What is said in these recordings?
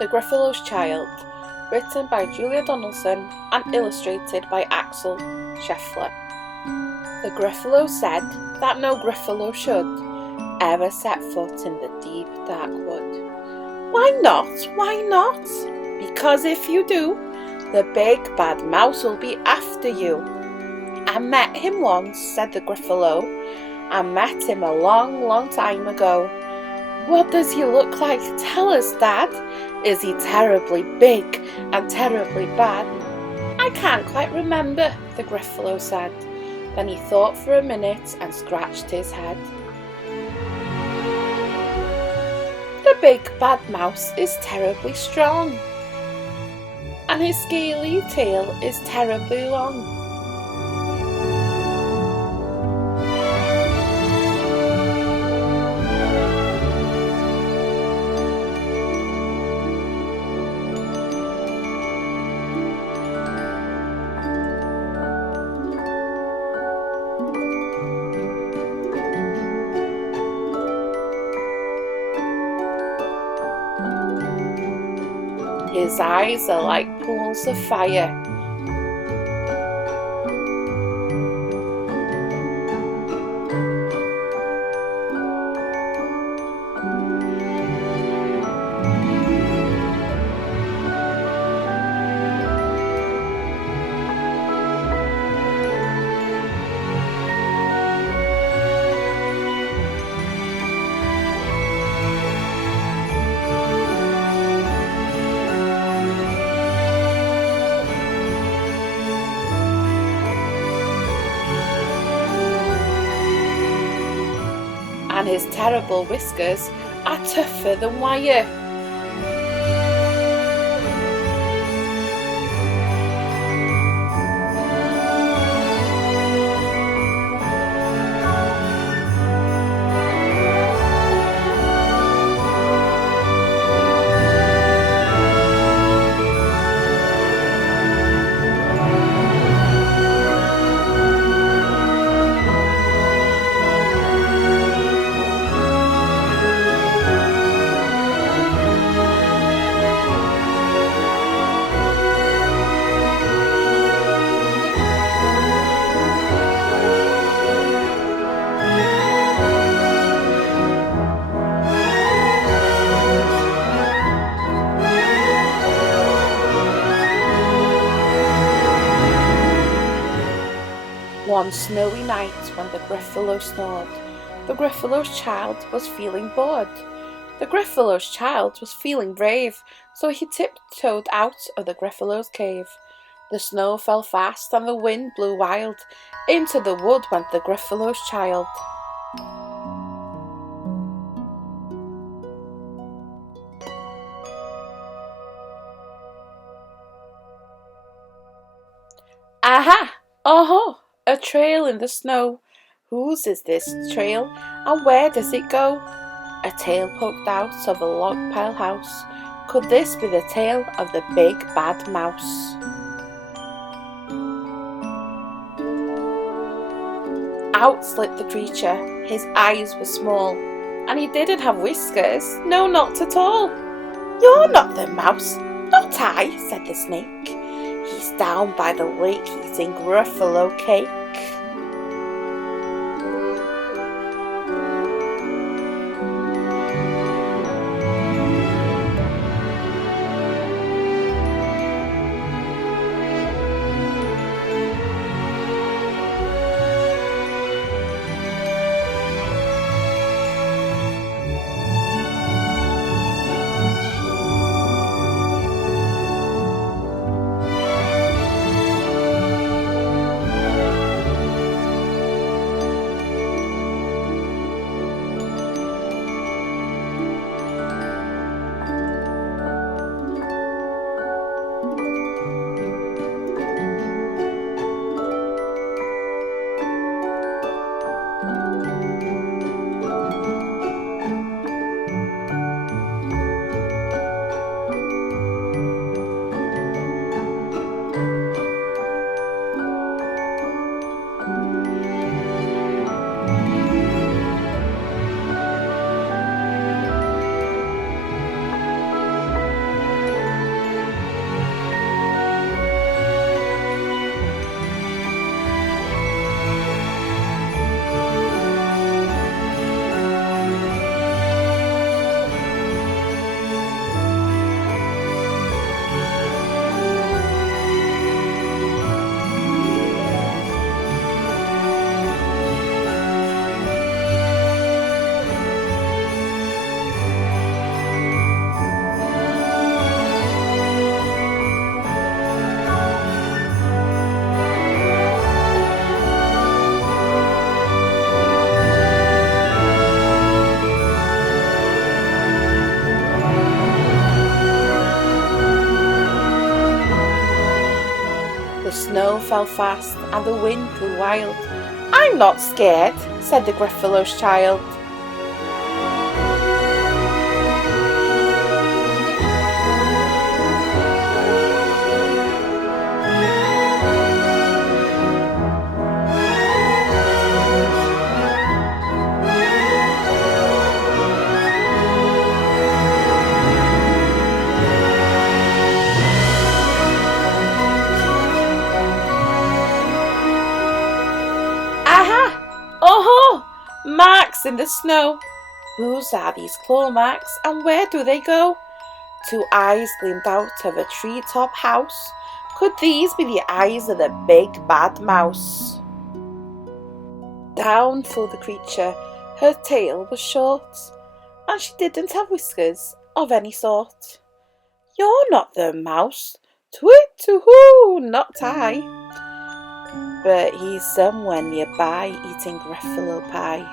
The Gruffalo's Child, written by Julia Donaldson and illustrated by Axel Scheffler. The Gruffalo said that no Gruffalo should ever set foot in the deep dark wood. Why not? Why not? Because if you do, the big bad mouse will be after you. I met him once, said the Gruffalo. I met him a long, long time ago. What does he look like? Tell us, Dad. Is he terribly big and terribly bad? I can't quite remember, the Gruffalo said. Then he thought for a minute and scratched his head. The big bad mouse is terribly strong, and his scaly tail is terribly long. His eyes are like pools of fire. And his terrible whiskers are tougher than wire. One snowy night when the Gruffalo snored, the Gruffalo's child was feeling bored. The Gruffalo's child was feeling brave, so he tiptoed out of the Gruffalo's cave. The snow fell fast and the wind blew wild. Into the wood went the Gruffalo's child. Aha! Oh-ho! A trail in the snow. Whose is this trail, and where does it go? A tail poked out of a log pile house. Could this be the tail of the big bad mouse? Out slipped the creature. His eyes were small, and he didn't have whiskers. No, not at all. You're not the mouse. Not I, said the snake. He's down by the lake eating Gruffalo cake. fell fast and the wind blew wild. "I'm not scared," said the Gruffalo's child. "Aha! Oh-ho! Marks in the snow! Whose are these claw marks and where do they go?" Two eyes gleamed out of a tree-top house. Could these be the eyes of the big bad mouse? Down flew the creature. Her tail was short, and she didn't have whiskers of any sort. "You're not the mouse, twit-to-hoo, not I, but he's somewhere nearby eating Gruffalo pie."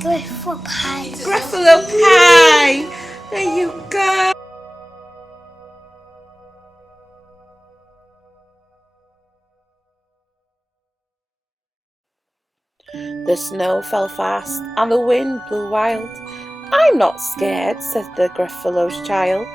Gruffalo pie. Gruffalo pie! There you go! The snow fell fast and the wind blew wild. "I'm not scared," said the Gruffalo's child.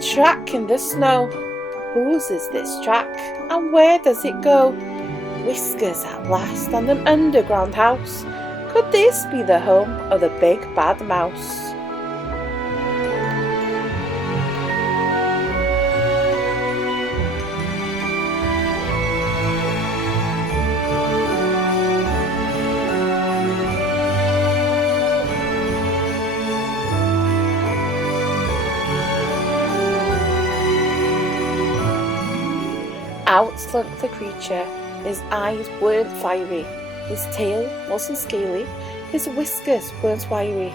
track in the snow. Whose is this track, and where does it go? Whiskers at last, and an underground house. Could this be the home of the big bad mouse? Out slunk the creature, his eyes weren't fiery, his tail wasn't scaly, his whiskers weren't wiry.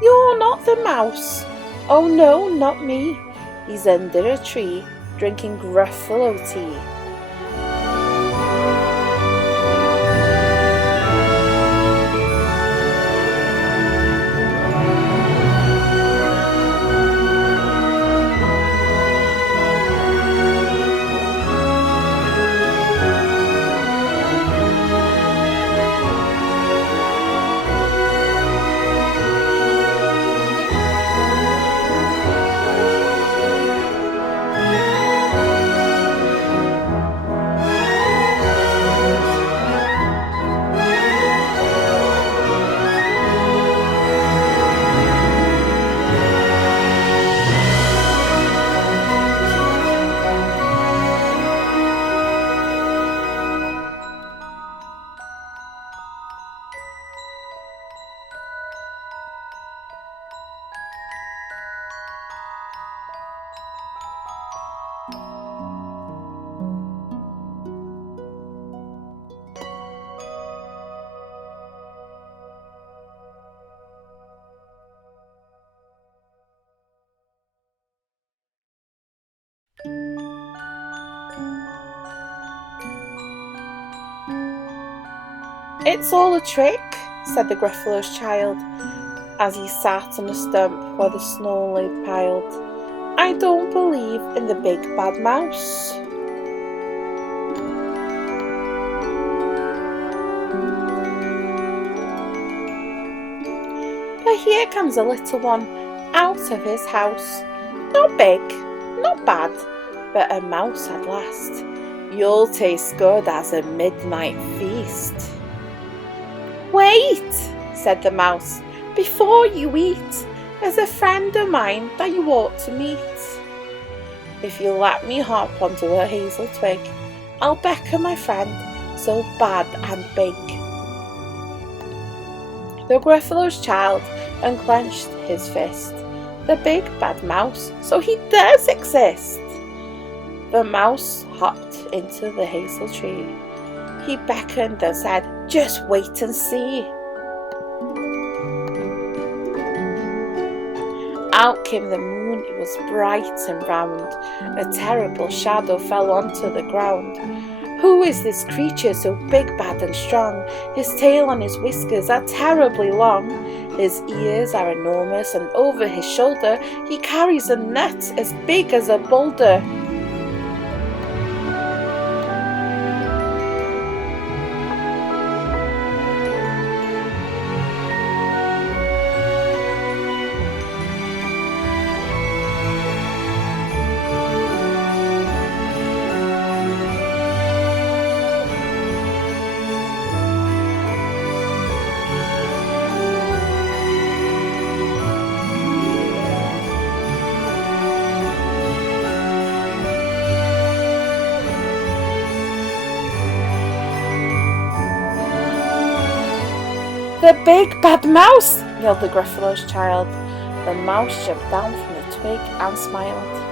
You're not the mouse! Oh no, not me! He's under a tree, drinking Gruffalo tea. It's all a trick, said the Gruffalo's child, as he sat on a stump where the snow lay piled. I don't believe in the big bad mouse. But here comes a little one out of his house. Not big, not bad, but a mouse at last. You'll taste good as a midnight feast. Wait, said the mouse, before you eat, there's a friend of mine that you ought to meet. If you let me hop onto a hazel twig, I'll beckon my friend so bad and big. The Gruffalo's child unclenched his fist. The big bad mouse, so he does exist. The mouse hopped into the hazel tree. He beckoned and said, just wait and see. Out came the moon, it was bright and round. A terrible shadow fell onto the ground. Who is this creature so big, bad and strong? His tail and his whiskers are terribly long. His ears are enormous, and over his shoulder he carries a nut as big as a boulder. The big bad mouse! Yelled the Gruffalo's child. The mouse jumped down from the twig and smiled.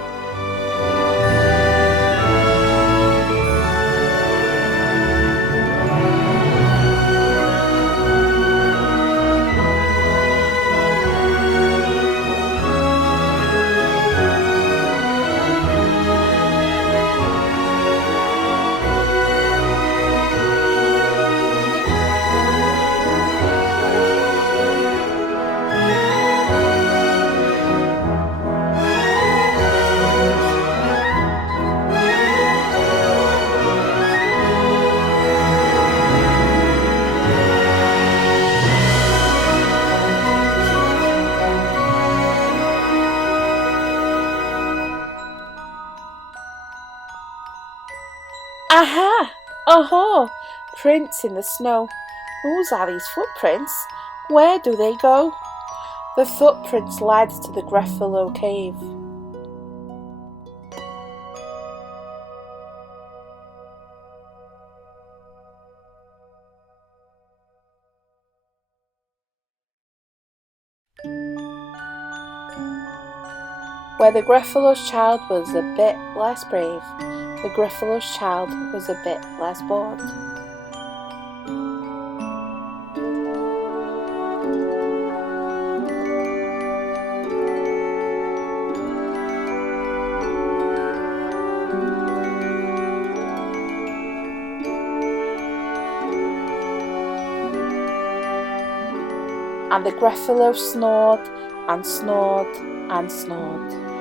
Aha! Prints in the snow. Whose are these footprints? Where do they go? The footprints led to the Gruffalo cave. Where the Gruffalo's child was a bit less brave, the Gruffalo's child was a bit less bored. And the Gruffalo snored and snored and snored.